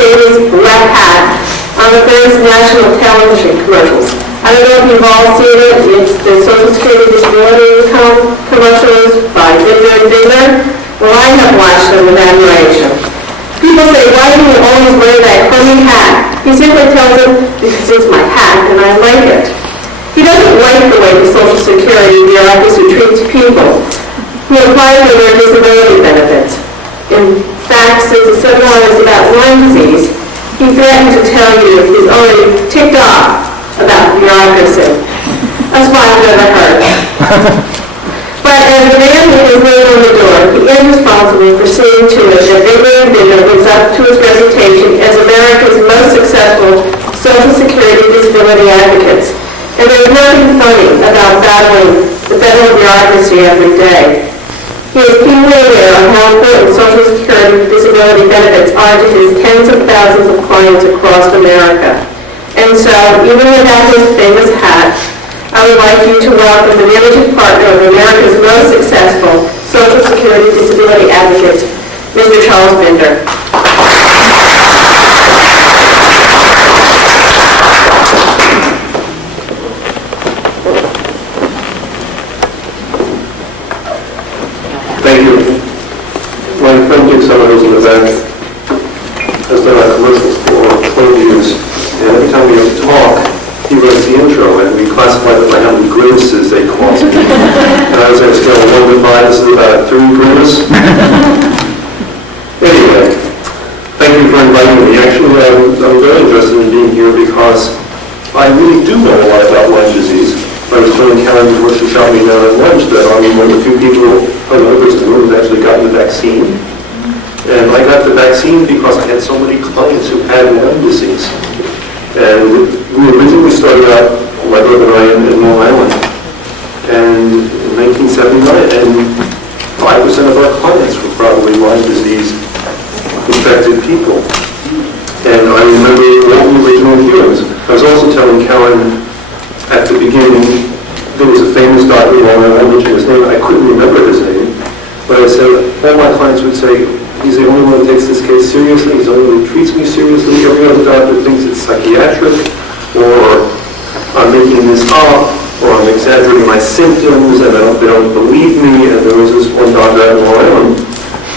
famous black hat on the first national television commercials. I don't know if you've all seen it. It's the Social Security Disability commercials by Vidler. Well, I have watched them with admiration. People say, why do you always wear that crummy hat? He simply tells them, because it's my hat and I like it. He doesn't like the way the Social Security bureaucracy treats people who apply for their disability benefits. In fact, since the seminar is about Lyme disease, he threatened to tell you if he's already ticked off about bureaucracy. That's why I've never heard. But as the man with his name on the door, he is responsible for seeing to it that Vidler lives up to his reputation as America's most successful Social Security disability advocates. And there's nothing funny about battling the federal bureaucracy every day. He is keenly aware of how important Social Security disability benefits are to his tens of thousands of clients across America. And so, even without his famous hat, I would like you to welcome the managing partner of America's most successful Social Security disability advocates, Mr. Charles Binder. Thank you. My friend Dick Summers in the back has done our commercials for 20 years. And every time we have to talk, he writes the intro, and we classify them by how many grimaces they cause. And I was at a scale of 1 to 5, this is about 3 grimaces. Anyway, thank you for inviting me. Actually, I'm very interested in being here because I really do know a lot about Lyme disease. I was telling Karen before she shot me down at lunch that I'm one of the few people in the room who's actually gotten the vaccine. And I got the vaccine because I had so many clients who had Lyme disease. And we originally started out, my brother and I, in Long Island, and in 1979, and 5% of our clients were probably Lyme disease infected people. And I remember all the original hearings. I was also telling Karen at the beginning, there was a famous doctor in Long Island, which his name, I couldn't remember his name, but I said, all my clients would say, he's the only one who takes this case seriously. He's the only one who treats me seriously. Every other doctor thinks it's psychiatric, or I'm making this up, or I'm exaggerating my symptoms, and they don't believe me. And there was this one doctor out in Long Island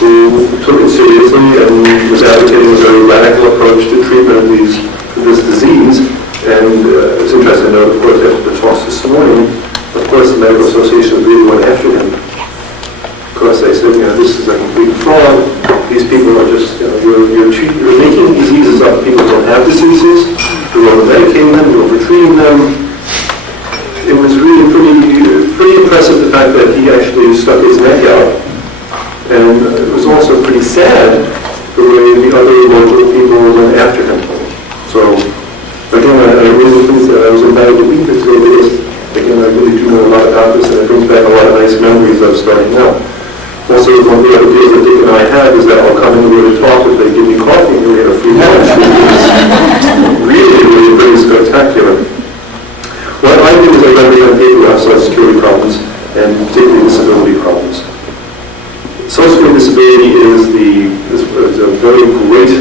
who took it seriously and was advocating a very radical approach to treatment of this disease. And it's interesting to note, of course, after the talks this morning, of course, the medical association really went after him. Of course, they said, this is a complete fraud. These people are just, you're making diseases up. People don't have diseases. You're over-medicating them. You're over-treating them. It was really pretty impressive, the fact that he actually stuck his neck out. And it was also pretty sad the way the other local people went after him. So, again, I really think that I was invited to meet this because, again, I really do know a lot about this, and it brings back a lot of nice memories of starting out. Also, one of the other deals that Dick and I had is that I'll come in here to talk if they give me coffee and we get a free lunch. really pretty spectacular. What I do is I represent people who have Social Security problems, and particularly disability problems. Social Security disability is a very great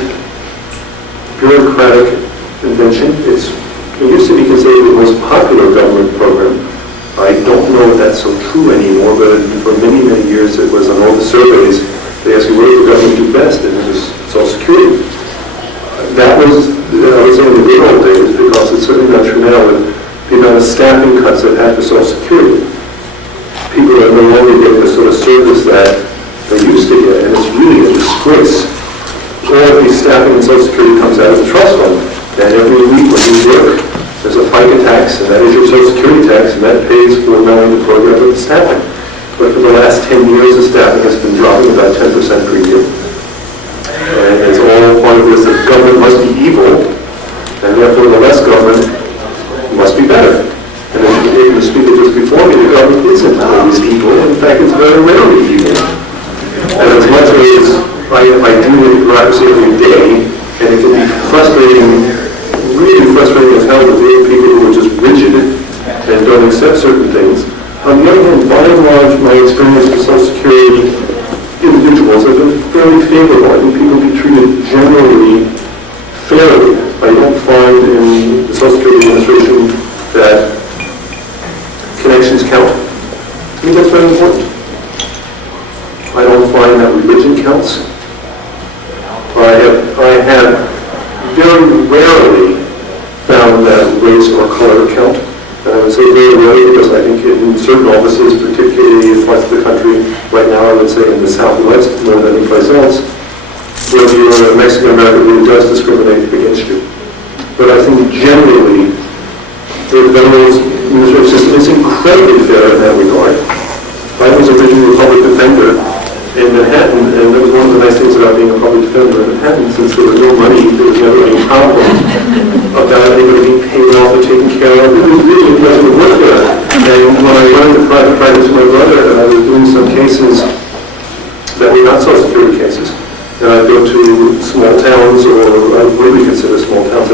bureaucratic invention. It used to be considered the most popular government program. I don't know if that's so true anymore, but for many years it was on all the surveys. They asked you, what does the government do best? And it was Social Security. That was, I would say, in the good old days, because it's certainly not true now with the amount of staffing cuts that had for Social Security. People are no longer getting the sort of service that they used to get, and it's really a disgrace. All of the staffing in Social Security comes out of the trust fund, and every week when you work, there's a FICA tax, and that is your Social Security tax, and that pays for not only the program but the staffing. But for the last 10 years, the staffing has been dropping about 10% per year. And it's all part of this that government must be evil, and therefore the less government must be better. And as you gave the speaker just before me, the government isn't always evil. In fact, it's very rarely evil. And as much as I do with bureaucracy every day, and it can be frustrating, really frustrating as hell to deal with people who are just rigid and don't accept certain things. On the other hand, by and large, my experience with Social Security individuals have been fairly favorable. I think people be treated generally fairly. I don't find in the Social Security Administration that connections count. I think that's very important. I don't find that religion counts. I have very rarely found that race or color count. And I would say very rarely because I think in certain offices, particularly in parts of the country, right now I would say in the Southwest more than any place else, where you're a Mexican American really does discriminate against you. But I think generally the federal administrative system is incredibly fair in that regard. I was originally a public defender in Manhattan, and that was one of the nice things about being a public defender in Manhattan, since there was no money, there was never any problem about anybody being paid off or taken care of. It was really a pleasure to work there. And when I went into private practice with my brother, and I was doing some cases that were not Social Security cases, and I'd go to small towns, or what do we consider small towns,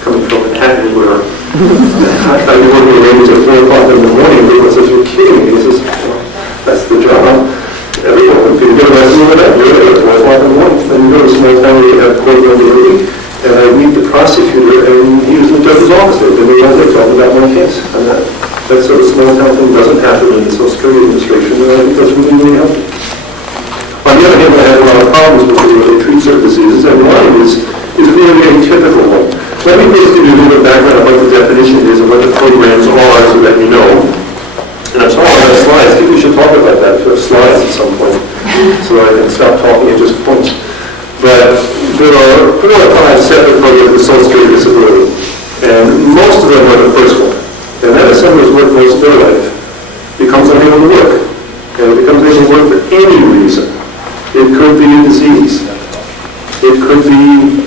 coming from Manhattan, where I was working with ladies at 4 o'clock in the morning, and everyone says, "You're kidding me." He says, "Well, that's the job." Everyone, if you get arrested with that, you're there at 4 o'clock in the morning. And you go to a small town where you have court early, and I meet the prosecutor, and he was in the judge's office there, and they talking about my case. And that sort of small town thing doesn't happen in the Social Security Administration, and I think that's really, really helpful. On the other hand, I have a lot of problems with the way they treat certain diseases, and one is really a typical one. Let me just give you a little bit of background on what the definition is and what the programs are so that you know. And I'm sorry, I have slides. I think we should talk about that, to have slides at some point, so I can stop talking and just point. But there are 4 or 5 separate programs for Social Security disability, and most of them are the first one. And that is someone who's worked most of their life, becomes unable to work, and it becomes unable to work for any reason. It could be a disease. It could be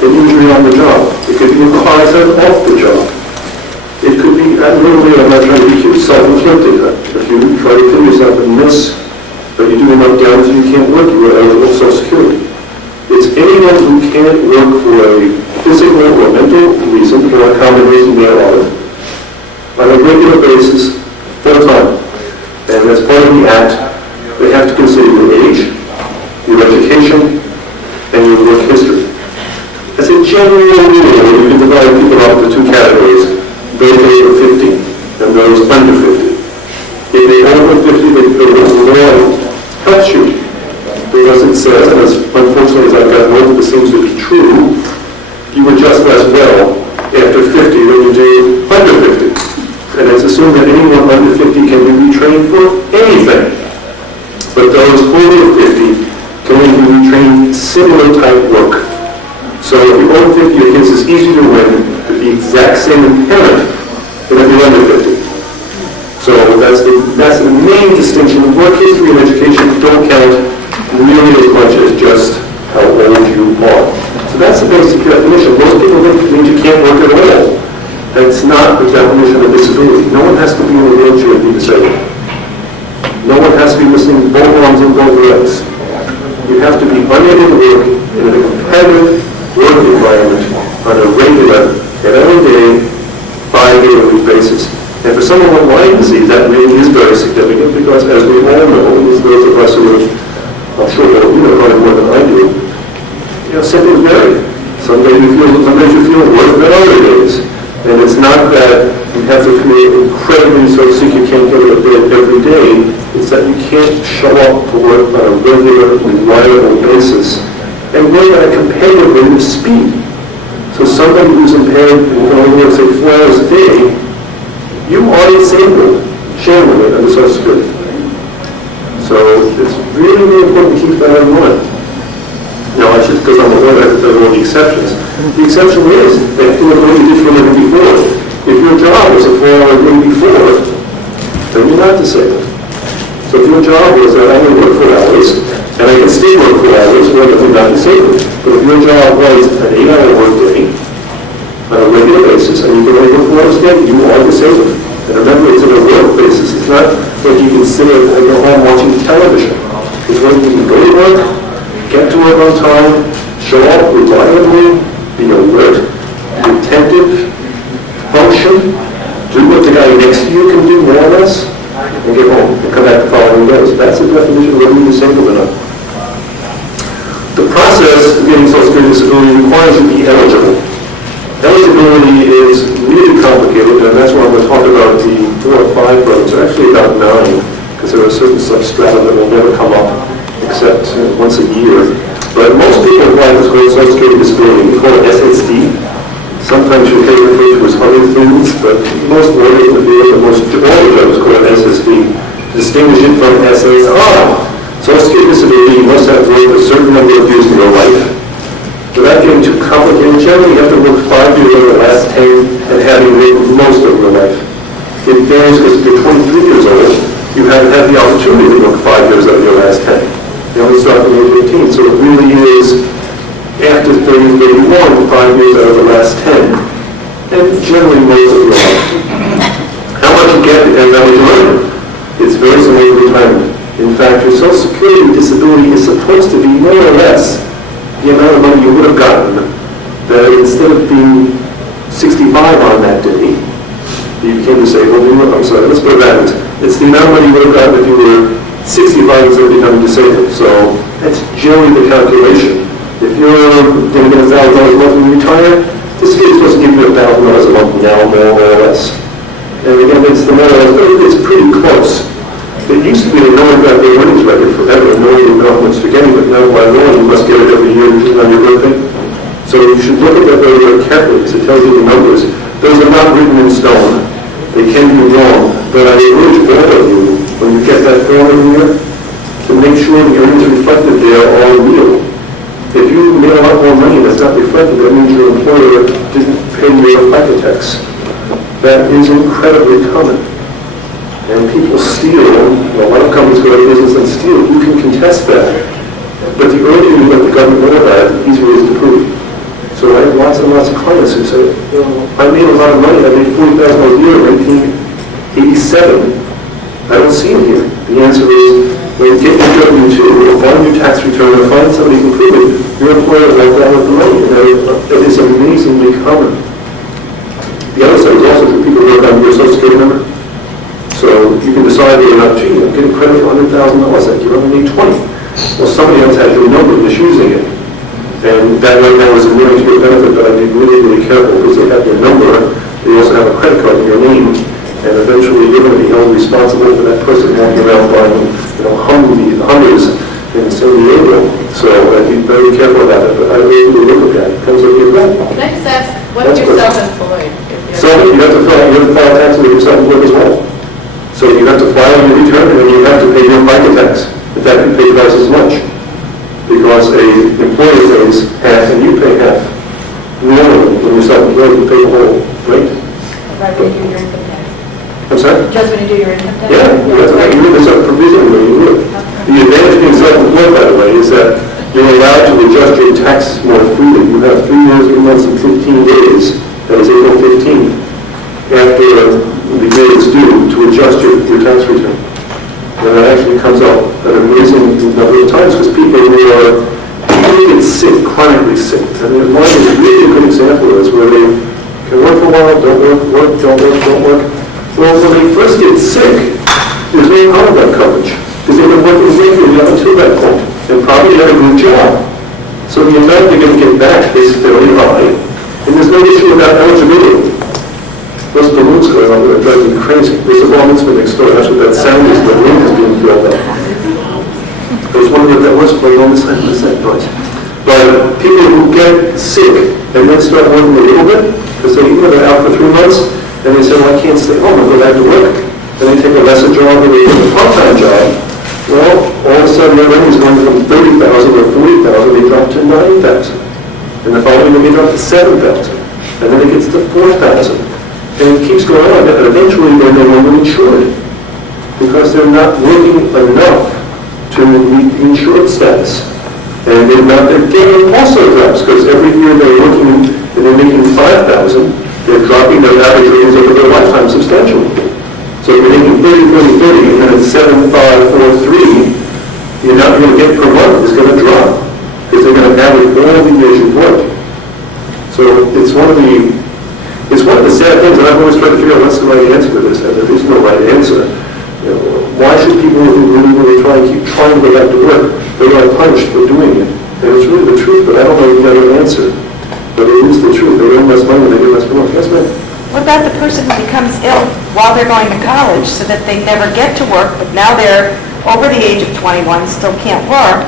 an injury on the job. It could be a car accident off the job. It could be, literally, I'm not trying to be cute, self-inflicted. If you try to kill yourself and miss, but you do enough damage and you can't work, you are eligible for Social Security. It's anyone who can't work for a physical or mental reason, or a combination thereof, on a regular basis, full time. And as part of the Act, they have to consider your age, your education, and your work history. As a general rule, you can divide people up into 2 categories. Those over 50 and those under 50. If they are over 50, the law helps you, because it says, and as unfortunately as I've got most of it seems to be true, you adjust less well after 50 than you do under 50. And it's assumed that anyone under 50 can be retrained for anything. But those over 50 can only be retrained similar type work. So if you're over 50, your case is easy to win with the exact same impairment than if you're under 50. So that's the main distinction. Work history and education don't count really as much as just how old you are. So that's the basic definition. Most people think it means you can't work at all. That's not the definition of disability. No one has to be in a wheelchair to be disabled. No one has to be missing both arms and both legs. You have to be unable to work in a competitive work environment on a regular, and every day, 5-day-a-week basis. And for someone with Lyme disease, that really is very significant because, as we all know, as those of us who are, I'm sure all of you know probably more than I do, symptoms vary. Some days you feel worse than other days. And it's not that you have to feel incredibly so sick you can't go to bed every day. It's that you can't show up to work on a regular, reliable basis and work at a competitive rate of speed. So somebody who's impaired and can only work, say, 4 hours a day, you are disabled, generally, under Social Security. So it's really, really important to keep that in mind. Now, I should, because I'm aware I have to tell you all the exceptions. The exception is they have to do what you did for a living before. If your job was a 4-hour day before, then you're not disabled. So if your job was that I only work 4 hours, and I can still work 4 hours, well, you're not disabled. But if your job was an 8-hour work day, on a regular basis, and you can only work 4 hours a day, you are disabled. And remember, it's on a work basis. It's not like you can sit at your home watching television. It's when you can go to work, get to work on time, show up reliably, be alert, be attentive, function, do what the guy next to you can do more or less, and get home and come back the following day. So that's the definition of whether you're disabled or not. The process of getting Social Security disability requires you to be eligible. Eligibility is really complicated, and that's why I'm going to talk about the 4 or 5 votes, or actually about 9, because there are certain substrata that will never come up except once a year. But most people apply what's called Social Security disability. We call it SSD. Sometimes you may refer to as other things, but most lawyers in the field, and most all the judges call it SSD. To distinguish it from SSR. Social Security disability, you must have worked a certain number of years in your life. Without getting too complicated, generally you have to work 5 years over the last 10 and having lived most of your life. It varies because if you're 23 years old, you haven't had the opportunity to work 5 years out of your last 10. You only start from age 18, so it really is after 30, 31, 5 years out of the last 10. And generally most of your life. How much you get depends on how much you earn. It's very similar to retirement. In fact, your Social Security disability is supposed to be more or less the amount of money you would have gotten, that instead of being 65 on that day, you became disabled. I'm sorry, let's put it backwards. It's the amount of money you would have gotten if you were 65 instead of becoming disabled. So that's generally the calculation. If you're going to get $1,000 a month when you retire, this is supposed to give you $1,000 a month now, more or less. And again, it's the more or less, but it's pretty close. It used to be that no one got their earnings record forever, no one didn't know how much to get, but now by law you must get it every year on your birthday. So you should look at that very, very carefully because it tells you the numbers. Those are not written in stone. They can be wrong, but I urge all of you, when you get that form in here, to make sure that your earnings reflected there are real. If you made a lot more money and it's not reflected, that means your employer didn't pay your FICA tax. That is incredibly common. And people steal, a lot of companies go out of business and steal. You can contest that. But the earlier you let the government know about it, the easier it is to prove. So I have lots and lots of clients who say, I made a lot of money. I made $40,000 a year in 1987. I don't see it here. The answer is, when you get your W-2, or find your tax return, or find somebody who can prove it, your employer will walk out with the money. And it is amazingly common. The other side is also for people who work on your Social Security number. So you can decide whether or not, gee, I'm getting credit for $100,000, like you only need 20. Well, somebody else has your number and is using it. And that right now is a really to your benefit, but I'd be really, really careful because they have your number, they also have a credit card in your name, and eventually you're going to be held responsible for that person walking around buying, Hummers in San Diego. So I'd be very careful about that, but I really look at that. It comes up your back. Can I just ask, what if you're self-employed? So you have to file taxes with your self-employed as well. So you have to file your return and then you have to pay your FICA tax. In fact, you pay twice as much because an employer pays half and you pay half. Normally, when you're self-employed, you pay the whole, right? Right when you do your income tax. I'm sorry? Just when you do your income tax? Yeah, there's a provision where you do it. The advantage of being self-employed, by the way, is that you're allowed to adjust your tax more freely. You have 3 years, 3 months, and 15 days. That is April 15th. After the year is due to adjust your tax return. And that actually comes up an amazing number of times because people who are really get sick, chronically sick. And there's one is really a good example of this where they can work for a while, don't work, don't work. Well, when they first get sick, there's no out-of-that coverage because they've been working regularly up until that point and probably had a good job. So the amount they're going to get back is fairly high. And there's no issue about eligibility. Those balloons going on there are driving me crazy. There's a bar mitzvah next door. That's what that sound is. The room is being filled up. I was wondering what that was for a long time. What's that noise? But people who get sick and then start working a little bit, because they're out for 3 months, and they say, well, I can't stay home. I'll go back to work. And they take a lesser job or they take a part-time job. Well, all of a sudden their earnings going from 30,000 or 40,000, they drop to 9,000. And the following year they drop to 7,000. And then it gets to 4,000. And it keeps going on, and eventually they're no longer insured because they're not working enough to meet the insured status. And their gain also drops because every year they're working and they're making 5,000, they're dropping their average earnings over their lifetime substantially. So if you're making 30, 30, 30, and then it's 7, 5, 4, 3, the amount you're going to get per month is going to drop because they're going to average all the years you've worked. So it's one of the sad things, and I've always tried to figure out what's the right answer to this, and there is no right answer. You know, why should people who really try and keep trying to go back to work, they are punished for doing it? And it's really the truth, but I don't know the other answer. But it is the truth. They earn less money, they get less work. Yes, ma'am? What about the person who becomes ill while they're going to college so that they never get to work, but now they're over the age of 21, still can't work,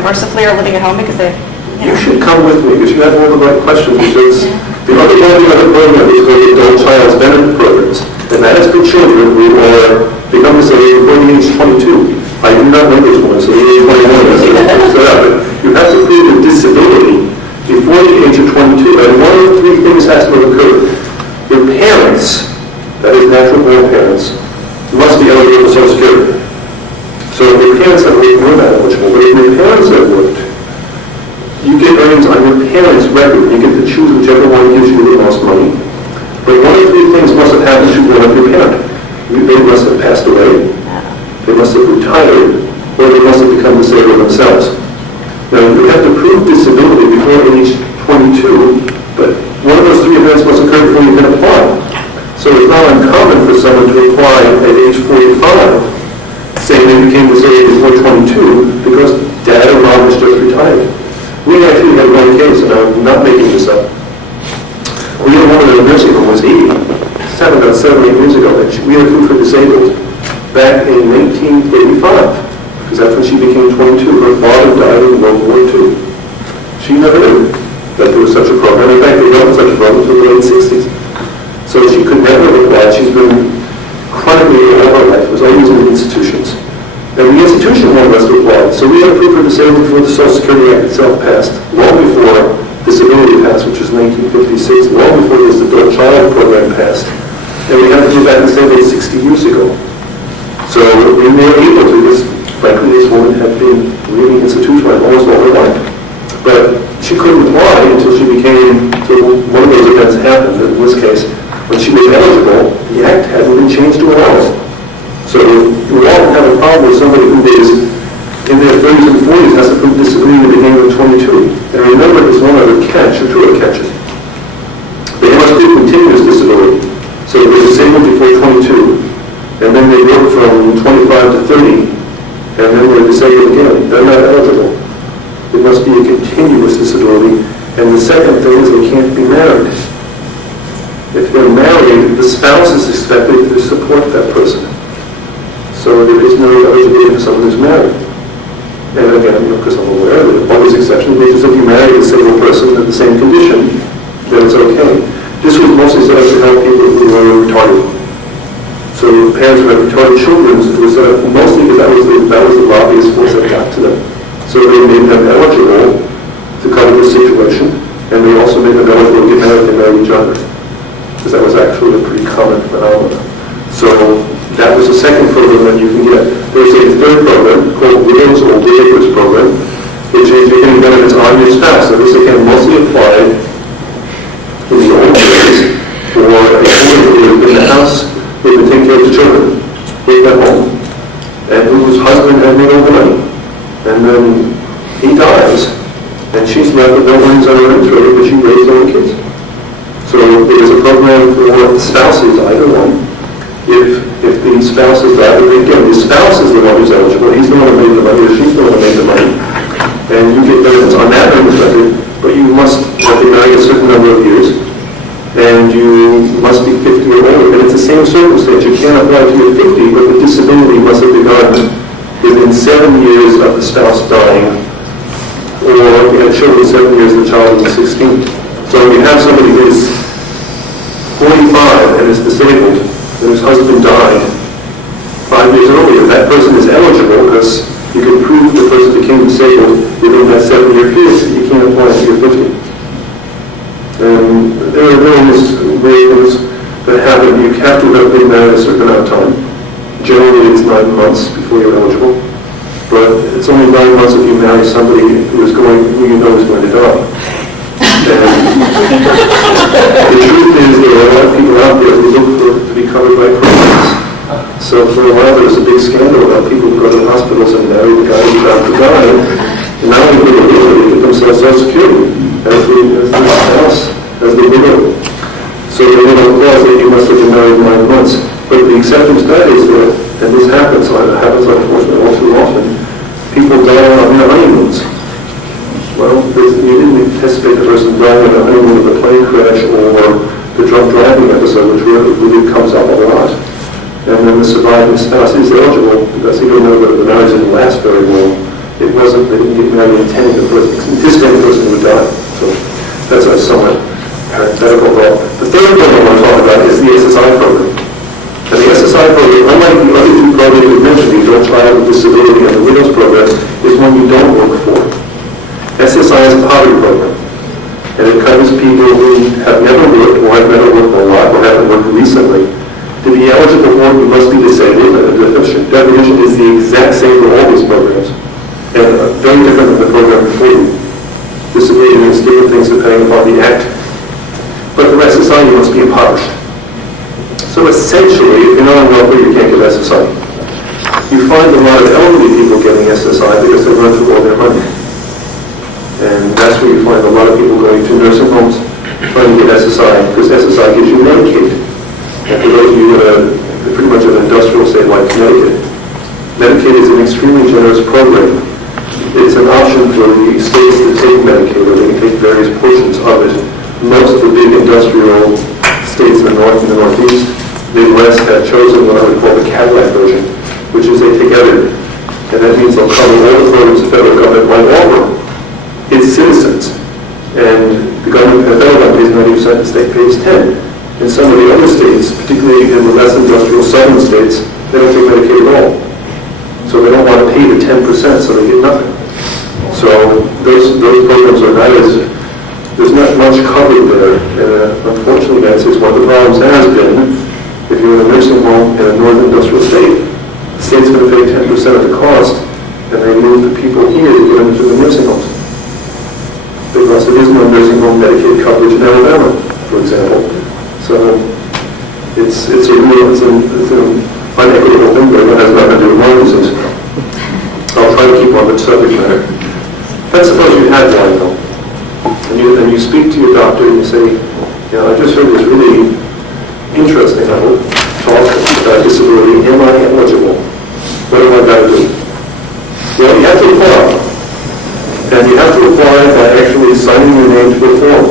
mercifully are living at home because they, You should come with me, because you have all the right questions, because the other program is called the Adult Child's Benefit Programs, and that is for children who are become disabled before the age of 22. I do not know this one, so the age of 21 is set up. But you have to prove a disability before the age of 22, and one of three things has to have occurred. Your parents, that is natural-born parents, must be eligible for Social Security. So if your parents have worked, you're not eligible, but if your parents have worked, you get earnings on your parents' record. You get to choose whichever one gives you the most money. But one of three things must have happened to one of your parents. They must have passed away, they must have retired, or they must have become disabled themselves. Now, you have to prove disability before age 22, but one of those three events must occur before you can apply. So it's not uncommon for someone to apply at age 45, saying they became disabled before 22, because dad or mom was just retired. We actually had one case, and I'm not making this up. We had a woman in a nursing home who was 80. This happened about 7 or 8 years ago, and we had approved her disabled back in 1935, because that's when she became 22. Her father died in World War II. She never knew that there was such a program. In fact, they developed such a program until the late 60s. So she could never have applied. She's been chronically ill all her life. It was always in institutions. And the institution wanted us to apply. So we had approved her disabled before the Social Security Act itself passed, long before disability passed, which was 1956, long before this adult child program passed. And we had to do that in the same way 60 years ago. So we were able to, because frankly this woman had been really institutionalized almost all her life. But she couldn't apply until she became, so one of those events happened, in this case, when she was eligible, the act hadn't been changed to allow it. So we often have a problem with somebody who is in their 30s and 40s has to prove disability at the age of 22. And remember, there's one other catch, or two other catches. They must prove continuous disability. So they're disabled before 22, and then they work from 25 to 30, and then they're disabled again. They're not eligible. It must be a continuous disability. And the second thing is they can't be married. If they're married, the spouse is expected to support that person. So there is no eligibility for someone who's married. And again, because I'm aware that all these exceptions, which is if you marry a disabled person in the same condition, then it's okay. This was mostly set up to help people who were retarded. So parents who had retarded children, it was set up mostly because that was the lobbyist force that got to them. So they made them eligible to cover this situation, and they also made them eligible to get married and marry each other, because that was actually a pretty common phenomenon. So that was the second program that you can get. There's a third program called Widows or Widowers Program, which is you're getting benefits on your spouse. So this again mostly applied in the old days for a woman who lived in the house, who would take care of the children, lived at home, and whose husband had made all the money. And then he dies, and she's left with no earnings on her interest, but she raised all the kids. So there's a program for spouses, either one. If the spouse is that, again, the spouse is the one who's eligible, he's the one who made the money, or she's the one who made the money, and you get benefits on that earnings record, but you must have been married a certain number of years, and you must be 50 or older. And it's the same circumstance. You can't apply to your 50, but the disability must have begun within 7 years of the spouse dying, or if you had children, 7 years, the child was 16. So if you have somebody who is 45 and is disabled, and whose husband died 5 years earlier, that person is eligible because you can prove the person became disabled within that 7-year period. You can't apply to your 50. And there are various ways that happen. You have to have been married a certain amount of time. Generally, it's 9 months before you're eligible. But it's only 9 months if you marry somebody who you know is going to die. And the truth is there are a lot of people out there who look to be covered by programs. So for a while there was a big scandal about people who go to hospitals and marry the guy who's about to die. And not only for the widow, they get themselves Social Security as the spouse, as the widow. So the widow clause that you must have been married 9 months. But the acceptance that is that, and this happens unfortunately all too often, people die on their honeymoons. Well, you didn't anticipate the person dying on a honeymoon of a plane crash or the drunk driving episode, which really comes up a lot. And then the surviving spouse is eligible, because even though the marriage didn't last very long, they didn't get married anticipating the person would die. So that's a somewhat parenthetical thought. The third program I want to talk about is the SSI program. And the SSI program, unlike the other two programs we mentioned, the Adult Child with Disability and the Widows program, is one you don't work for. SSI is a poverty program. And it covers people who have never worked or have never worked a lot or haven't worked recently. To be eligible for it, you must be disabled, and the definition is the exact same for all these programs, and very different than the program before you. Disability means different things depending upon the act. But for SSI, you must be impoverished. So essentially, if you're not on welfare, you can't get SSI. You find a lot of elderly people getting SSI because they run through all their money. And that's where you find a lot of people going to nursing homes trying to get SSI, because SSI gives you Medicaid. And for those of you that are pretty much an industrial state like Connecticut, Medicaid is an extremely generous program. It's an option for the states to take Medicaid, or they can take various portions of it. Most of the big industrial states in the North and the Northeast, Midwest, have chosen what I would call the Cadillac version, which is they take everything. And that means they'll cover all the programs the federal government might offer its citizens. And the federal government pays 90%, the state pays 10%. In some of the other states, particularly in the less industrial southern states, they don't take Medicaid at all. So they don't want to pay the 10%, so they get nothing. So those programs are not as, there's not much covered there. And unfortunately, that's one of the problems has been, if you're in a nursing home in a northern industrial state, the state's going to pay 10% of the cost, and they move the people here to get them into the nursing homes. Because there is no nursing home Medicaid coverage in Alabama, for example. So it's an unequitable thing, but it has nothing to do with lung disease. I'll try to keep on the subject matter. Let's suppose you had one, though, and you speak to your doctor and you say, I just heard this really interesting talk about disability. Am I eligible? What have I got to do? Well, you have to apply. And you have to apply by actually signing your name to a form.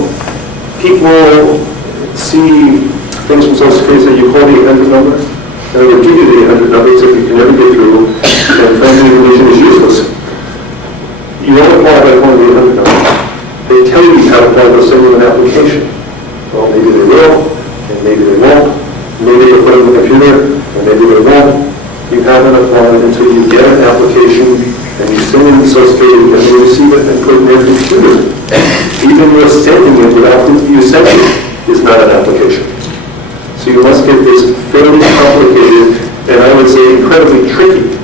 People see things from Social Security, say you call the 800 number, and they will give you the 800 number if you can never get through, and family information is useless. You don't apply by calling the 800 number. They tell you how to apply, they'll send you an application. Well, maybe they will, and maybe they won't. Maybe they'll put it on the computer, and maybe they won't. You haven't applied until you get an application, and you send it to Social Security, and they receive it and put it in their computer. Even you're sending it without you sending it is not an application. So you must get this fairly complicated, and I would say incredibly tricky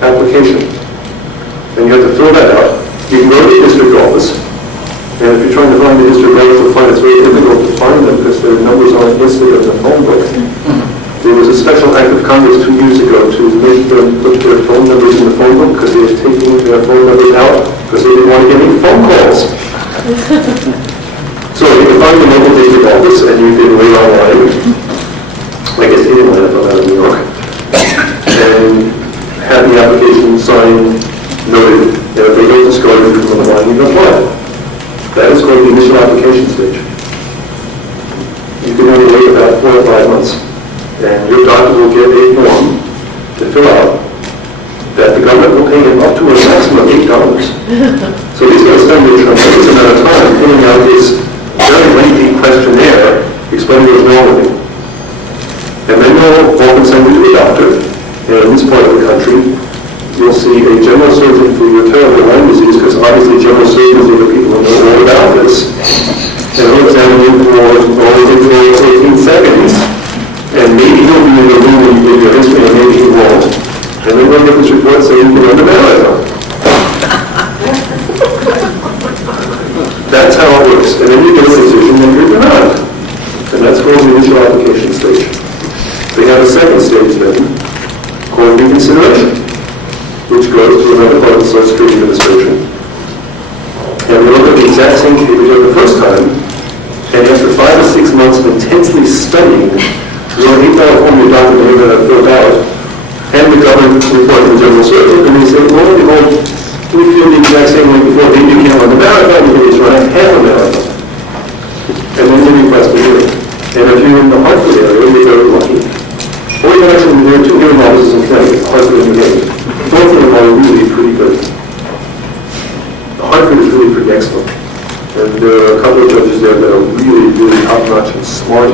application. And you have to fill that out. You can go to the district office, and if you're trying to find the district office, you'll find it's very difficult to find them because their numbers aren't listed in the phone book. There was a special act of Congress 2 years ago to make them put their phone numbers in the phone book because they were taking their phone numbers out because they didn't want to get any phone calls. So you can find the local district office and you can wait online, I guess in Atlanta, if I'm out of New York, and have the application signed, noted, and if they don't discard it from the line, you can apply. That is called the initial application stage. You can only wait about 4 or 5 months, and your doctor will get a form to fill out that the government will pay him up to a maximum of $8. So he's going to spend a tremendous amount of time filling out this very lengthy questionnaire explaining what's wrong with him. And then they'll often send you to a doctor, and in this part of the country, you'll see a general surgeon for your terrible lung disease, because obviously general surgeons are the people who know all about this. And he'll examine you for only 18 seconds, and maybe he'll be in the room when you give your history, and maybe he won't. And then they'll get this report saying you can run the marathon. That's how it works. And then you get a decision and you're denied. And that's called the initial application stage. They have a second stage then, called reconsideration, which goes to another part of the Social Security Administration. And we look at the exact same case we did the first time, and after 5 or 6 months of intensely studying, your $8 form your doctor may have filled out, and the government report to the general surgeon, and they say, well, we feel the exact same way before they became on the marathon, we just run half a marathon. And then they request a hearing. And if you're in the Hartford area, you're very lucky. Or you actually, there are two hearing offices in Connecticut, Hartford and New Haven. Both of them are really pretty good. Hartford is really pretty excellent. And there are a couple of judges there that are really, really top-notch and smart,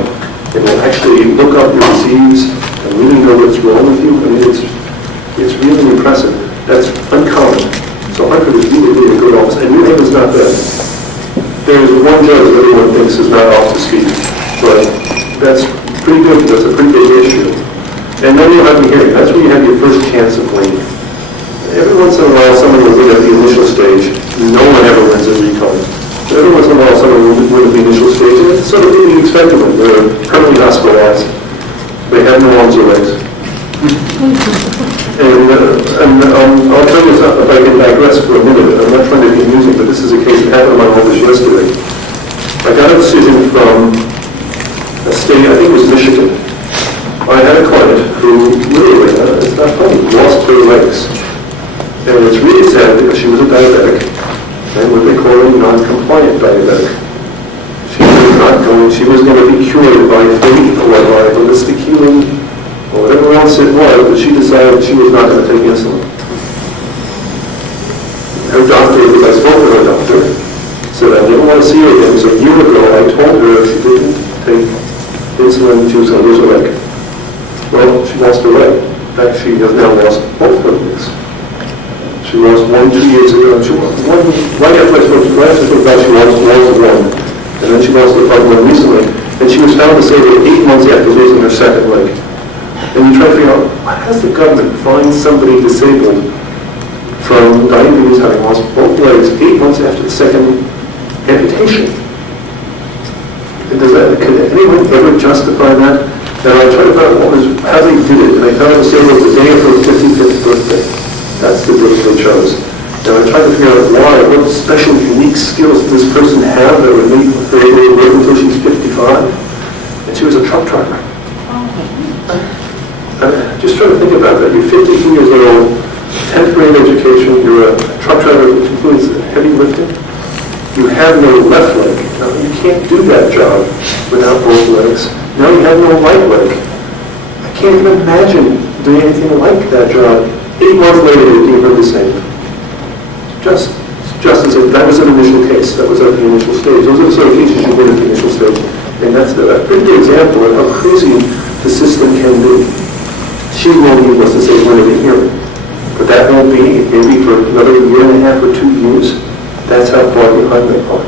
and will actually look up your disease and really know what's wrong with you. I mean, it's really impressive. That's uncommon. So Hartford is really, really a good office, and New Haven's not bad. There's one judge that everyone thinks is not off to speed, but that's pretty good. That's a pretty big issue. And then you'll have the hearing. That's where you have your first chance of winning. Every once in a while, someone will win at the initial stage. No one ever wins at recon. But every once in a while, someone will win at the initial stage, and it's sort of being expected when they're permanently hospitalized. They have no arms or legs. And I'll tell you something, if I can digress for a minute. I'm not trying to be amusing, but this is a case that happened in my office yesterday. I got a decision from a state, I think it was Michigan. I had a client who literally, it's not funny, lost her legs. And it's really sad because she was a diabetic, and what they call a non-compliant diabetic. She was going to be cured by faith or by holistic healing or whatever else it was, but she decided she was not going to take insulin. Her doctor, because I spoke to her doctor, said, I didn't want to see her again. So a year ago, I told her if she didn't take insulin, she was going to lose her leg. Well, she lost her leg. In fact, she has now lost both her legs. She lost one 2 years ago. She lost one, right after I spoke to her, she lost one. And then she lost the other one recently. And she was found disabled 8 months after losing her second leg. And you try to figure out, why does the government find somebody disabled from diabetes having lost both legs 8 months after the second amputation? And can anyone ever justify that? And I tried to find out how they did it. And I found it disabled the day of her 55th birthday. That's the date they chose. And I tried to figure out why, what special, unique skills did this person have that would make her able to live until she's 55? And she was a truck driver. Just try to think about that. You're 52 years old, 10th grade education, you're a truck driver, which includes heavy lifting. You have no left leg. Now, you can't do that job without both legs. Now you have no right leg. I can't even imagine doing anything like that job. 8 months later, they deemed her disabled. Just as if that was an initial case. That was at the initial stage. Those are the sort of cases you win at the initial stage. And that's a pretty good example of how crazy the system can be. She won't even was to say when it hearing. But that won't be maybe for another year and a half or 2 years. That's how far behind they are.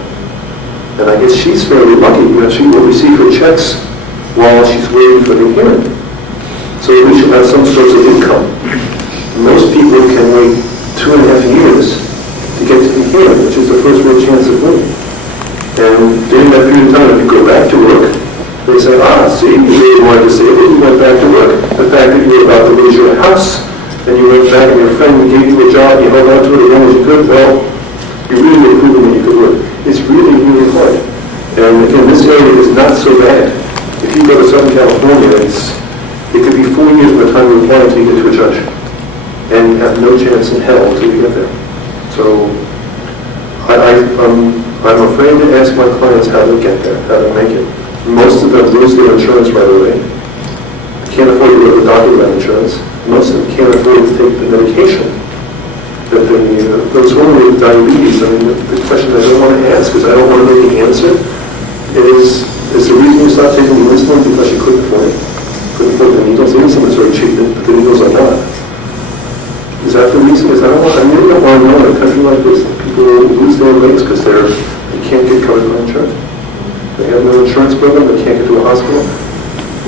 And I guess she's fairly lucky because she will receive her checks while she's waiting for the hearing. So we should have some sorts of income. Most people can wait 2.5 years to get to the hearing, which is the first real chance of winning. And during that period of time, if you go back to work, they say, see, you really wanted to say that you went back to work. The fact that you were about to lose your house, and you went back and your friend gave you a job, you held on to it as long as you could, well, you really were proving that you could work. It's really, really hard. And again, this area is not so bad. If you go to Southern California, it could be 4 years by the time you apply until you get to a judge. And you have no chance in hell until you get there. So I'm afraid to ask my clients how they get there, how they make it. Most of them lose their insurance right away. Can't afford to go to the doctor without insurance. Most of them can't afford to take the medication. Those women with diabetes, I mean, the question I don't want to ask, because I don't want to know the answer, is the reason you stopped taking the insulin because you couldn't afford it? Couldn't afford the needles? The insulin is very cheap, but the needles are not. Is that the reason? I really don't want to know in a country like this that people lose their legs because they can't get covered by insurance. They have no insurance program, they can't get to a hospital.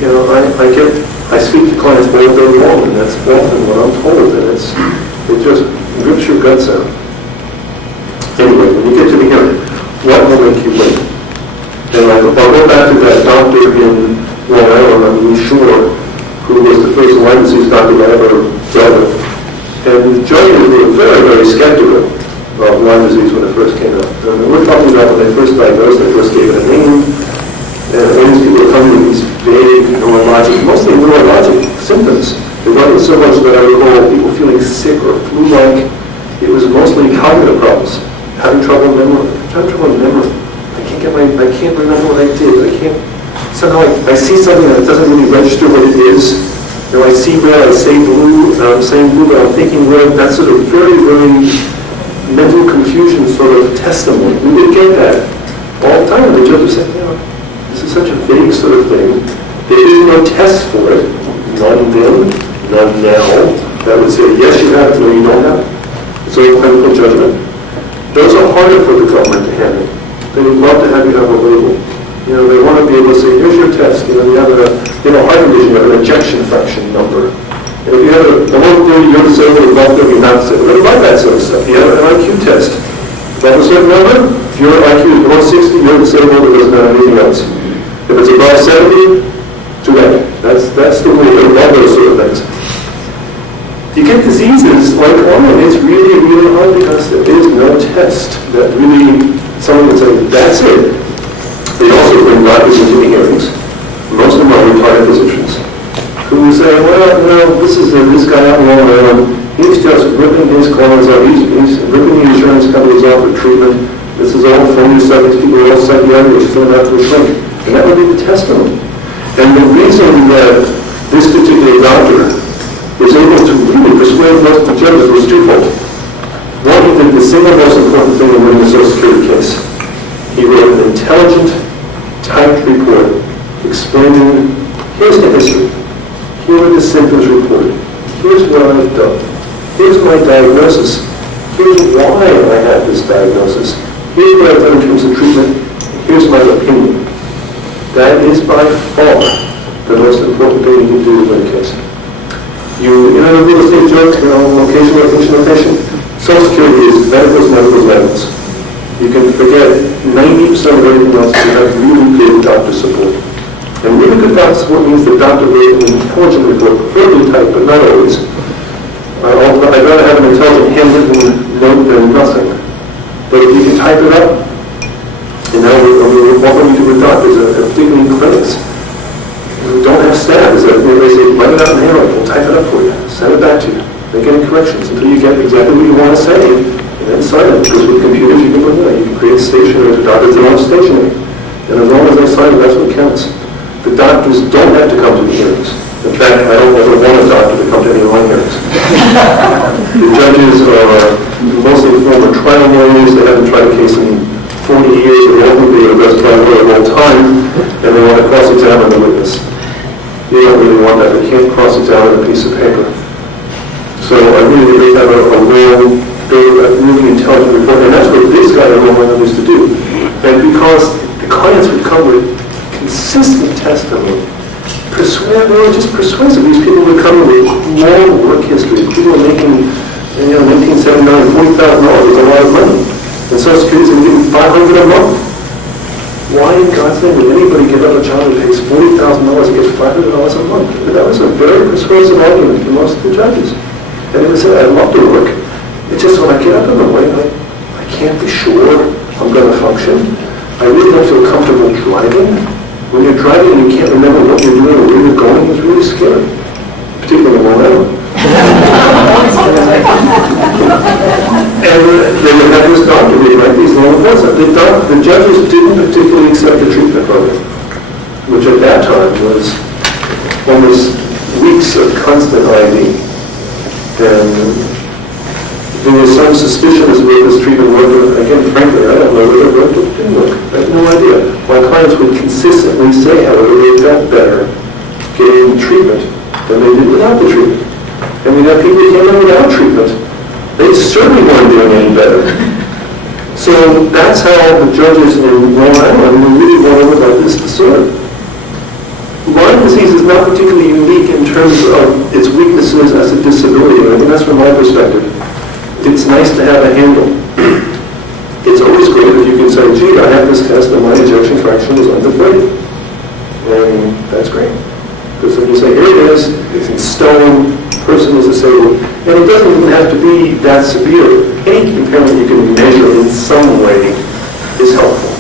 You know, I speak to clients all day long, and that's often what I'm told, and it just rips your guts out. Anyway, when you get to the hearing, what will make you win? And I'll go back to that doctor in Long Island, I'm really sure, who was the first Lyme disease doctor I ever dealt with. And judges were very, very skeptical of Lyme disease when it first came out. And we're talking about when they first diagnosed, they first gave it a name, and all these people are coming with these vague neurologic, mostly neurologic symptoms. It wasn't so much that I recall people feeling sick or flu-like. It was mostly cognitive problems, having trouble remembering. I can't remember what I did. Somehow I see something that doesn't really register what it is. You know, I see red, I say blue, and I'm saying blue, but I'm thinking red. That's sort of very, very mental confusion sort of testimony. We would get that all the time. The judge would say, this is such a vague sort of thing. There is no test for it. None then, none now. That would say, yes, you have it, no, you don't have it. It's a clinical judgment. Those are harder for the government to handle. They would love to have you have a label. They want to be able to say, here's your test. You have heart condition, you have an ejection fraction number. And if you have below 30, you're disabled, above 30, you're not disabled. They like that sort of stuff. You have an IQ test. Above a certain number, if your IQ is below 60, you're disabled, it doesn't have anything else. If it's above 70, too bad. That's the rule. They love those sort of things. You get diseases like Lyme, it's really, really hard because there is no test that really, someone would say, that's it. They also bring doctors into the hearings. Most of them are retired physicians who say, well, this guy out in Long Island, he's just ripping his clients out, he's ripping the insurance companies off for treatment. This is all phony stuff, these people are all psychiatrists, they're not to a shrink. And that would be the testimony. And the reason that this particular doctor was able to really persuade most of the judges was twofold. One, he did the single most important thing in winning the Social Security case. He wrote an intelligent, typed report explaining, here's the history, here are the symptoms reported, here's what I've done, here's my diagnosis, here's why I have this diagnosis, here's what I've done in terms of treatment, here's my opinion. That is by far the most important thing you can do in a case. You know the real estate joke, location, location, location? Social Security is medicals, medicals, medicals. You can forget 90% of everything else if you have really good doctor support. And really good doctor support means the doctor wrote an intelligent report, preferably typed, but not always. I'd rather have an intelligent handwritten note than nothing. But if you can type it up, and now what we do with doctors, particularly in clinics, who don't have staff, is that they say, write it out in handwriting, we'll type it up for you, send it back to you, make any corrections until you get exactly what you want to say, and then sign it. Because with computers, you can put that. You can create stationery. The doctors are not stationary. And as long as they sign it, that's what counts. The doctors don't have to come to the hearings. In fact, I don't ever want a doctor to come to any of my hearings. The judges are mostly former trial lawyers. They haven't tried a case in 40 years. They won't be the best trial lawyer of all time, and they want to cross-examine the witness. You don't really want that. They can't cross-examine a piece of paper. So I really think they have a really intelligent report, and that's what this guy used to do. And because the clients would come with consistent testimony, just persuasive. These people would come with long work history. People were making, in 1979, $40,000 was a lot of money. And Social Security's going to give them $500 a month. Why in God's name would anybody give up a job that pays $40,000 and gets $500 a month? That was a very persuasive argument for most of the judges. And they would say, I'd love to work. It's just when I get up in the morning, I can't be sure I'm going to function. I really don't feel comfortable driving. When you're driving and you can't remember what you're doing or where you're going, it's really scary, particularly in Long Island. And they would have this doctor, they write these long reports. The judges didn't particularly accept the treatment program, which at that time was almost weeks of constant IV. And there was some suspicion as to whether this treatment worked. Again, frankly, I don't know whether it worked or didn't work. I have no idea. My clients would consistently say, however, they felt better getting treatment than they did without the treatment. And we have people who came in without treatment. They certainly weren't doing any better. So that's how the judges in Long Island really went over about this disorder. Lyme disease is not particularly unique in terms of its weaknesses as a disability. I mean, that's from my perspective. It's nice to have a handle. It's always great if you can say, gee, I have this test and my ejection fraction is under 30. And that's great. Because then you say, here it is, it's in stone, person is disabled, and it doesn't even have to be that severe. Any impairment you can measure in some way is helpful.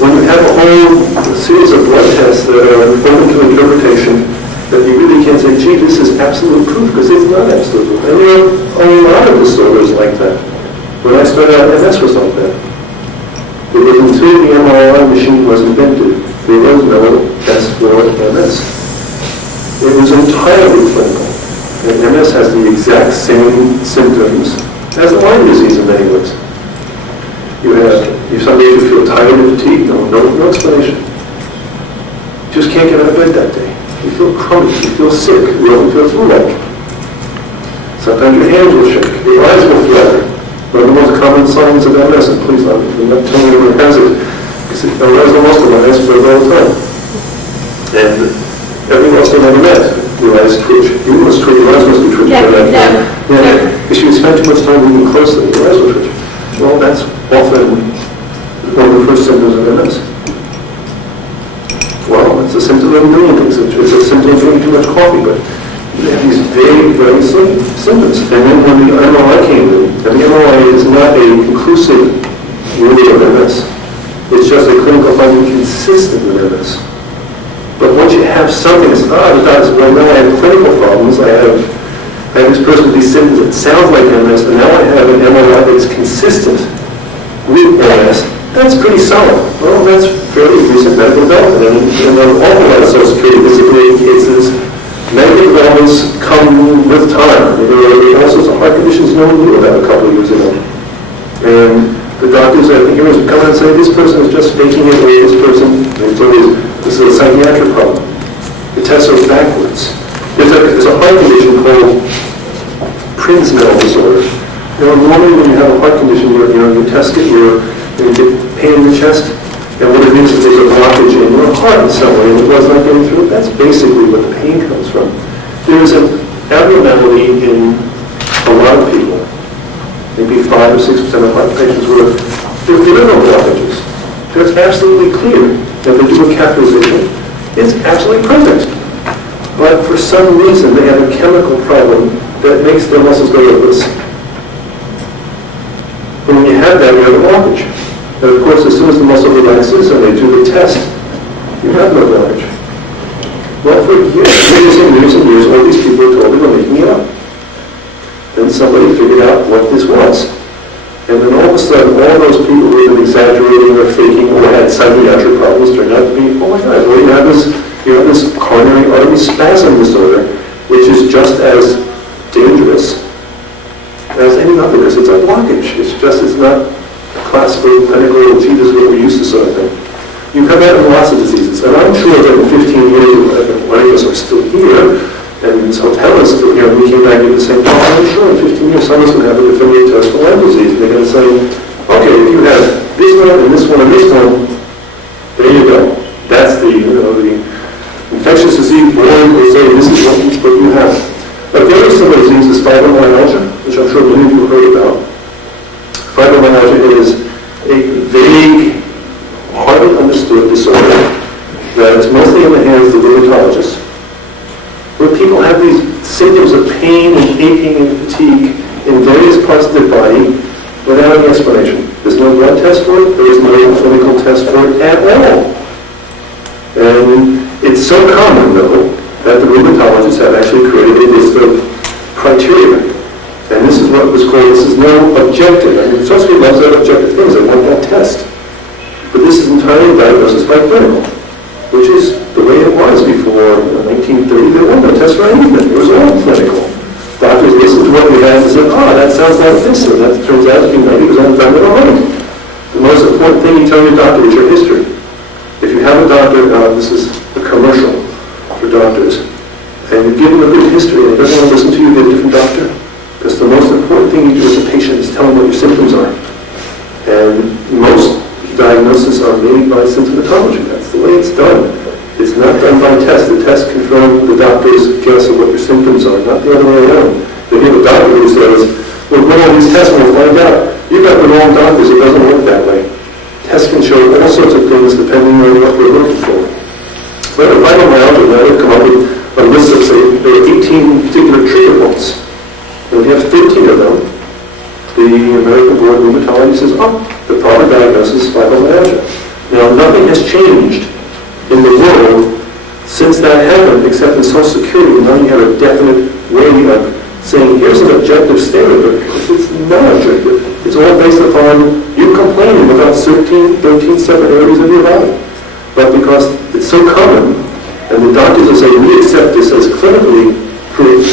When you have a whole series of blood tests that are open to interpretation, that you really can't say, gee, this is absolute proof, because it's not absolute proof. And there are a lot of disorders like that. When I started out, MS was like that. It was until the MRI machine was invented, there was no test for MS. It was entirely clinical. And MS has the exact same symptoms as Lyme disease in many ways. Some days you feel tired and fatigued, no explanation. You just can't get out of bed that day. You feel crummy, you feel sick, you often feel flu-like. Sometimes your hands will shake, your eyes will flutter. One of the most common signs of MS, and please, I'm not telling you who has it, because it arises most of my eyes for all the time. And every once in a while, your eyes twitch. You must twitch, your eyes must be twitching. Never. Because you spend too much time moving closely, your eyes will twitch. Well, that's often one of the first symptoms of MS. Well, it's a symptom of a million things. It's a symptom of drinking too much coffee, but they have these very, very symptoms. And then when the MRI came in, and the MRI is not a conclusive rule of MS. It's just a clinical finding consistent with MS. But once you have something, it's, the doctor says, well, now I have clinical problems. I have this person with these symptoms that sounds like MS, and now I have an MRI that is consistent with MS. That's pretty solid. Well, that's fairly recent medical development. And an awful lot of Social Security disability cases, medical developments come with time. There are all sorts of heart conditions no one knew about a couple of years ago. And the doctors, I think, would come in and say, this person is just faking it, or this person, this is a psychiatric problem. The tests are backwards. There's a heart condition called Prinzmetal disorder. Normally when you have a heart condition, you test it, you get pain in your chest, and what it is there's a blockage in your heart in some way, and the blood's not getting through it. That's basically what the pain comes from. There is an abnormality in a lot of people, maybe 5 or 6% of heart patients, where there are no blockages. It's absolutely clear that they do a catheterization. It's absolutely perfect. But for some reason, they have a chemical problem that makes their muscles go like this. And when you have that, you have a blockage. And of course, as soon as the muscle relaxes and they do the test, you have no blockage. Well, for years and years, all these people were told they were making it up. Then somebody figured out what this was. And then all of a sudden, all those people who had been exaggerating or faking or had psychiatric problems turned out to be, oh my God, well, you have this coronary artery spasm disorder, which is just as dangerous as any other, because it's a blockage. It's not classical, clinical, gee, this is what we used to sort of thing. You have that in lots of diseases. And I'm sure that in 15 years, many of us are still here, and this hotel is still here, and we came back at the same time. I'm sure in 15 years, someone's going to have a definitive test for Lyme disease. And they're going to say, okay, if you have this one, and this one, and this one, there you go. That's the infectious disease board will say this is what you have. A very similar disease is fibromyalgia, which I'm sure many of you heard about. Fibromyalgia is a vague, hardly understood disorder that is mostly in the hands of the rheumatologists, where people have these symptoms of pain and aching and fatigue in various parts of their body without any explanation. There's no blood test for it, there is no clinical test for it at all. And it's so common, though, that the rheumatologists have actually created a list of criteria. And this is what was called, this is no objective. I mean, society loves that objective things, they want that test. But this is entirely diagnosis by clinical, which is the way it was before 1930. There were no tests for anything. It was all clinical. Doctors listened to what we had and said, that sounds like this, and that turns out to be 90% of the time they don't right. The most important thing you tell your doctor is your history. If you have a doctor, this is a commercial for doctors, and you give them a good history and he doesn't want to listen to you, get a different doctor. Because the most important thing you do as a patient is tell them what your symptoms are. And most diagnoses are made by symptomatology. That's the way it's done. It's not done by tests. The tests confirm the doctor's guess of what your symptoms are, not the other way around. If you have a doctor who says, we'll run all these tests and we'll find out. You've got the wrong doctors. It doesn't work that way. Tests can show all sorts of things depending on what we're looking for. But in fibromyalgia, now they've come up with a list of, say, there are 18 particular trigger points. And if you have 15 of them, the American Board of Rheumatology says, the proper diagnosis is fibromyalgia. Now, nothing has changed in the world Since that happened, except in Social Security, now you have a definite way of saying, here's an objective standard, but it's not objective. It's all based upon you complaining about 13 separate areas of your body. But because it's so common, and the doctors will say, we accept this as clinically proof,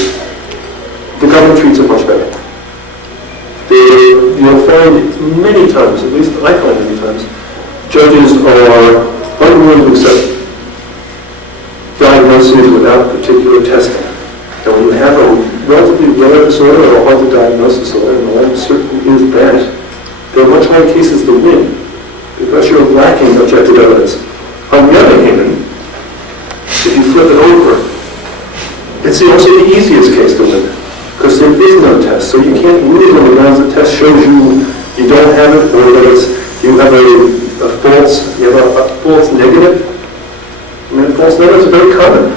the government treats it much better. You'll find many times, at least I find many times, judges are unwilling to accept diagnoses without particular testing. And when you have a relatively rare disorder or a hard-to-diagnose disorder, and one certainly is that, there are much higher cases to win because you're lacking objective evidence. On the other hand, if you flip it over, it's also the easiest case to win because there is no test. So you can't lose on the grounds the test shows you don't have it, or that you have a false negative. I mean, false negatives are very common.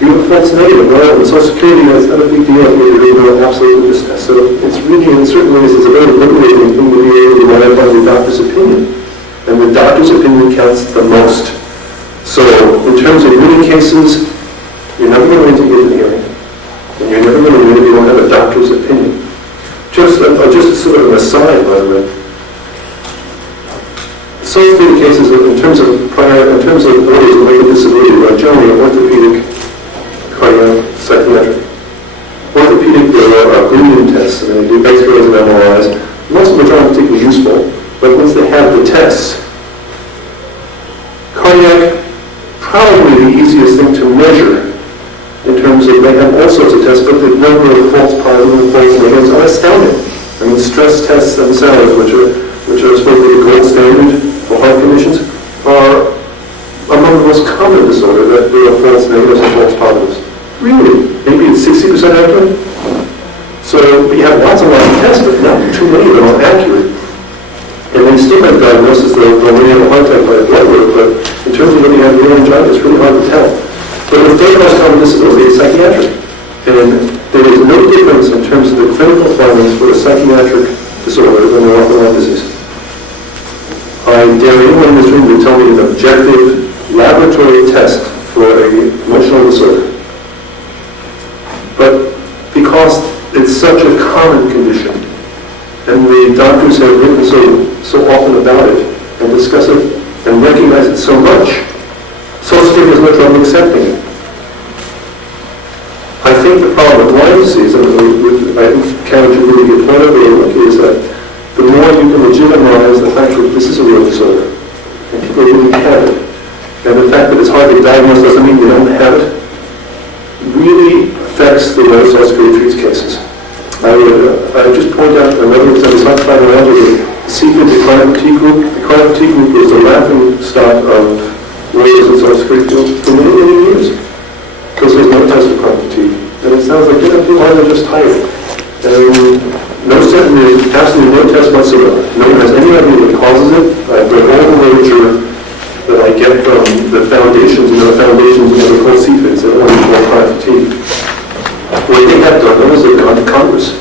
You have a false negative. Well, in Social Security, that's not a big deal if you're doing an absolute witness test. So it's really, in certain ways, it's a very liberating thing to be able to rely upon the doctor's opinion. And the doctor's opinion counts the most. So in terms of winning cases, you're never going to win a hearing. And you're never going to win if you don't have a doctor's opinion. Just sort of an aside, by the way. Social Security cases, in terms of orders of legal disability, are generally orthopedic, cardiac, psychiatric. Orthopedic, there are bleeding tests, and they do X-rays and MRIs. Most of which aren't particularly useful, but once they have the tests, cardiac, probably the easiest thing to measure in terms of they have all sorts of tests, but the number of false positives and false negatives are astounding. I mean, stress tests themselves, which are supposed to be the gold standard for heart conditions, are among the most common disorder that there are false negatives and false positives. Really? Maybe it's 60% accurate? So we have lots and lots of tests, but not too many of them are accurate. And they still have diagnosis that when they have a heart attack by a blood work, but in terms of looking at the angina, it's really hard to tell. But with third class common disability, it's psychiatric. And there is no difference in terms of the clinical findings for a psychiatric disorder than an orphan disease. I dare anyone in this room to tell me an objective laboratory test for an emotional disorder. But because it's such a common condition, and the doctors have written so often about it, and discuss it, and recognize it so much, Social Security has no trouble accepting it. I think the problem with Lyme disease, and I think Karen should really get point of it, is that the more you can legitimize the fact that this is a real disorder, and people really have it, and the fact that it's hard to diagnose doesn't mean they don't have it, really affects the way Social Security treats cases. I would just point out another example. It's not fibromyalgia. The CFID, the chronic fatigue group. The chronic fatigue group was the laughing stock of lawyers in Social Security for many, many years, because there's no test for chronic fatigue. And it sounds like, people are just tired. And there's absolutely no test whatsoever. No one has any idea what causes it. I've read all the literature that I get from the foundations, they're called CFIDs, they're only called chronic fatigue. What they have done is they've gone to Congress,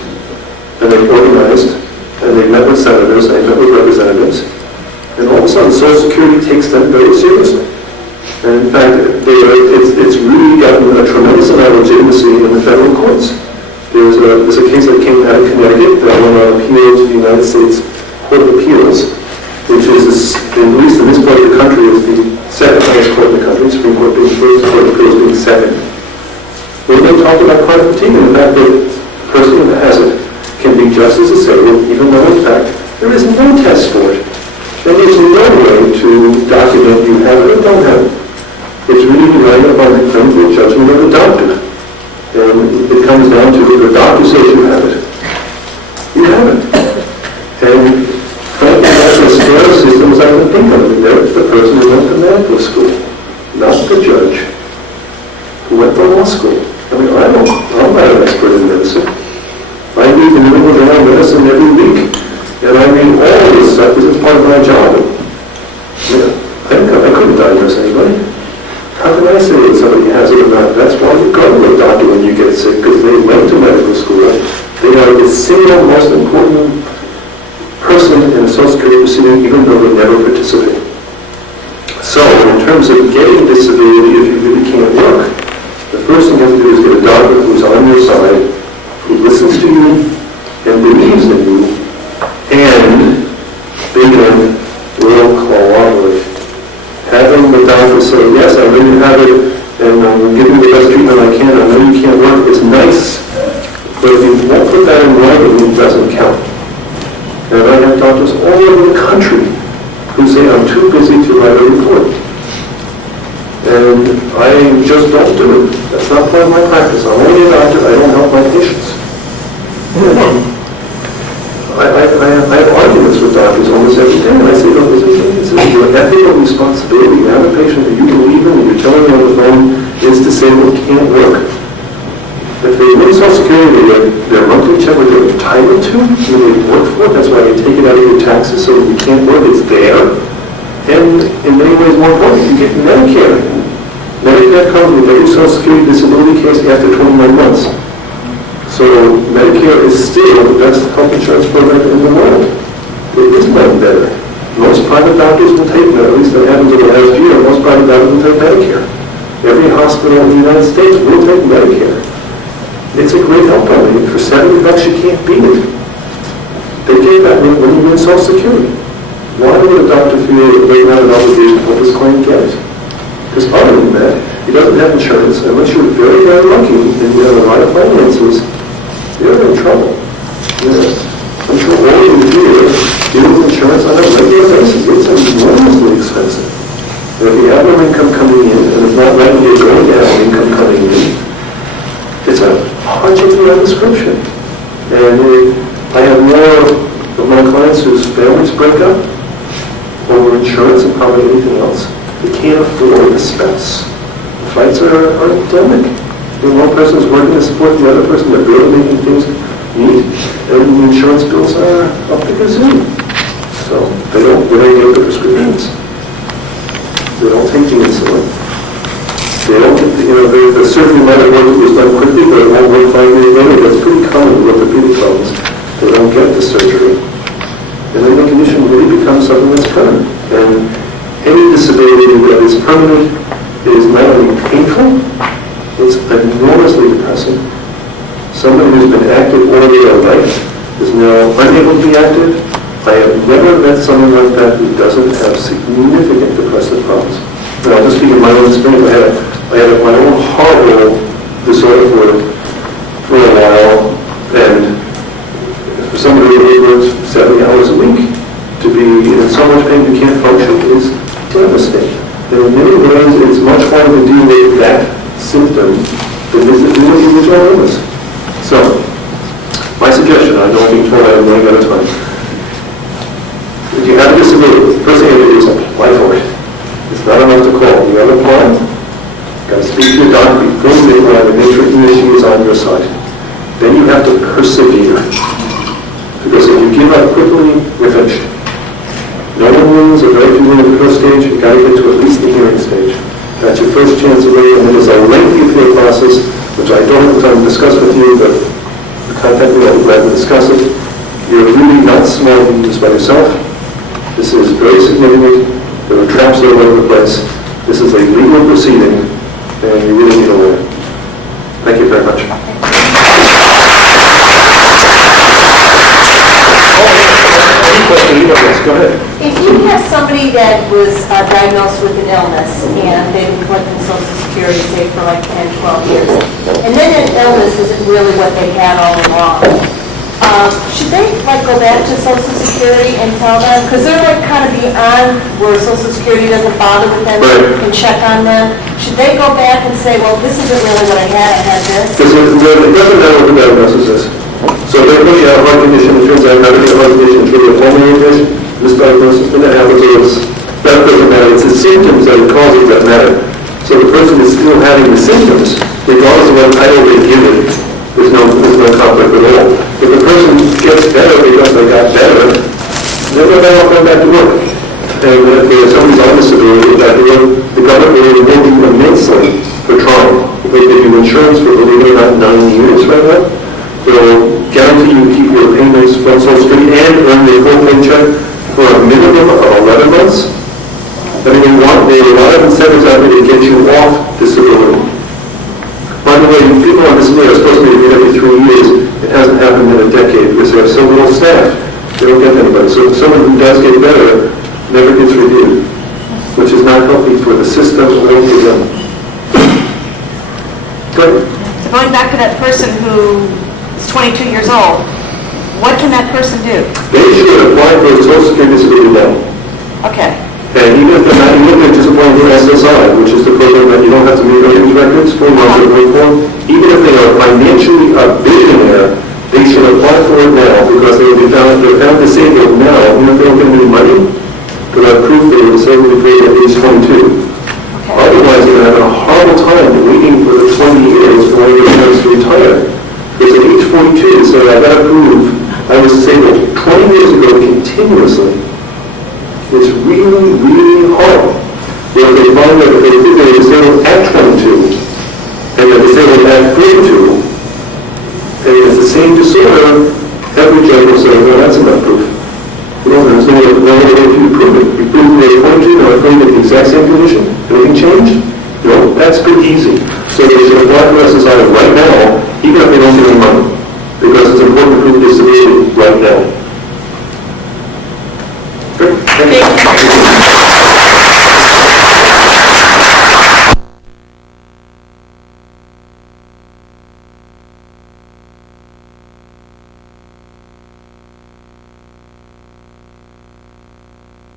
and they've organized, and they've met with senators, and they've met with representatives, and all of a sudden Social Security takes them very seriously. And in fact, it's really gotten a tremendous amount of legitimacy in the federal courts. There's a case that came out of Connecticut that went on appeal to the United States Court of Appeals, which is, at least in this part of the country, is the second highest court in the country, Supreme Court being first, Court of Appeals being second. Where they talk about chronic fatigue and the fact that the person who has it can be just as disabled, even though in fact there is no test for it. And there's no way to document you have it or don't have it. It's really relying upon the clinical judgment of the doctor. And it comes down to the doctor says you have it. You have it. And frankly, that's a scale system as I can think of it. There's the person who went to medical school, not the judge who went to law school. I mean, I'm not an expert in medicine. I read the New England Journal of Medicine every week, and I read all of this stuff because it's part of my job. I couldn't diagnose anybody. How can I say that somebody has it or not? That's why you go to a doctor when you get sick, because they went to medical school. They are the single most important person in a Social Security proceeding, even though they never participate. So, in terms terms of getting disability if you really can't work, the first thing you have to do is get a doctor who's on your side, who listens to you and believes in you, and they can will cooperate. Having the doctor say, yes, I know you have it, and I'm giving you the best treatment I can, I know you can't work, it's nice, but if you won't put that in writing, it doesn't count. And I have doctors all over the country who say, I'm too busy to write a report. And I just don't do it. That's not part of my practice. I'm only a doctor, I don't help my patients. I have arguments with doctors almost every day, and I say, look, this is your ethical responsibility. You have a patient that you believe in, and you're telling me on the phone is disabled, can't work. If they win Social Security, they get their monthly check, what they're entitled to, and they work for it, that's why they take it out of your taxes, so when you can't work, it's there. And in many ways, more important, you get Medicare. Medicare comes with every Social Security disability case after 29 months. So Medicare is still the best health insurance program in the world. It is nothing better. Most private doctors will take that, at least that happens in the last year, most private doctors will take Medicare. Every hospital in the United States will take Medicare. It's a great help only. For $70 you can't beat it. They get that when you win Social Security. Why would a doctor feel that they have an obligation to help his client get it? Because other than that, he doesn't have insurance, unless you're very, very lucky and you have a lot of finances, you're in trouble. I'm sure all of you here deal with insurance on a regular basis. It's enormously expensive. And if you have no income coming in, and it's not likely you're going to have income coming in, it's a project beyond description. And I have more of my clients whose families break up over insurance and probably anything else. They can't afford the expense. The fights are endemic. When one person is working to support the other person, they're barely making things neat, and the insurance bills are up the kazoo. So they don't get the prescriptions. They don't take the insulin. They don't get the surgery might have worked, it was done quickly, but it won't work 5 years later. That's pretty common with orthopedic problems. They don't get the surgery. And then the condition really becomes something that's permanent. And any disability that is permanent is not only painful, it's enormously depressing. Somebody who's been active all their life is now unable to be active. I have never met someone like that who doesn't have significant depressive problems. And I'll just speak of my own experience. I had my own horrible disorder for a while, and for somebody who works 70 hours a week, to be in so much pain you can't function is devastating. And in many ways, it's much harder to deal with that symptom than is to deal with the original illness. So, my suggestion, I know I'm being told I'm running out of time. If you have a disability, the first thing you have to do is apply for it. It's not enough to call. You have a plan. You've got to speak to your doctor before they go and make sure he or she is on your side. Then you have to persevere. Because if you give up quickly, you're finished. No one wins, or very few win at the first stage. You've got to get to at least the hearing stage. That's your first chance of winning, and it is a lengthy appeal process, which I don't have time to discuss with you, but contact me, I'll be glad to discuss it. You're really not smart in this by yourself. This is very significant. There are traps all over the place. This is a legal proceeding, and you really need a lawyer. Thank you very much. Go ahead. If you have somebody that was diagnosed with an illness and they've been collecting Social Security, say, for like 10, 12 years, and then an illness isn't really what they had all along, should they like go back to Social Security and tell them, because they're like kind of beyond where Social Security doesn't bother with them and check on them, should they go back and say, well, this isn't really what I had this? Because it doesn't matter what the diagnosis is. So they're putting out a heart condition, it turns out not to be a heart condition, it's really a pulmonary condition. This diagnosis, then that happens, that doesn't matter. It's the symptoms that are causing that matter. So the person is still having the symptoms, regardless of what title they give it. There's no conflict at all. If the person gets better because they got better, then they're not going back to work. And if somebody's on disability, the government will reward you immensely for trying. They give you insurance for, believe it or not, 9 years right now. They'll guarantee you keep your payments from Social Security and earn the full paycheck for a minimum of 11 months. I mean, in one there are a lot of incentives out there to get you off disability. By the way, people on disability are supposed to be reviewed every 3 years. It hasn't happened in a decade because they have so little staff. They don't get anybody. So someone who does get better never gets reviewed, which is not healthy for the system or for them. Good. So going back to that person who is 22 years old, what can that person do? They should apply for a Social Security disability now. Okay. And even if they're not, even if they're just applying for SSI, which is the program that you don't have to meet any records, 4 months of reform, even if they are financially a billionaire, they should apply for it now because they're found disabled now, even if they don't get any money, because I've proved they were disabled before they at age 22. Otherwise, they're going to have a horrible time waiting for the 20 years for one of their parents to retire. Because at age 42, they say, I got to prove I was disabled 20 years ago continuously. It's really, really hard. Where they find that if they think they're disabled at 22, and they're disabled at 42, and it's the same disorder, every judge will say, well, that's enough proof. You know, there's no way for you to prove it. You prove they're 22, they're afraid of the exact same condition. Anything change? No, that's pretty easy. So they should apply for SSI right now, even if they don't get any money, because it's important to prove disability right now. Good. Thank you.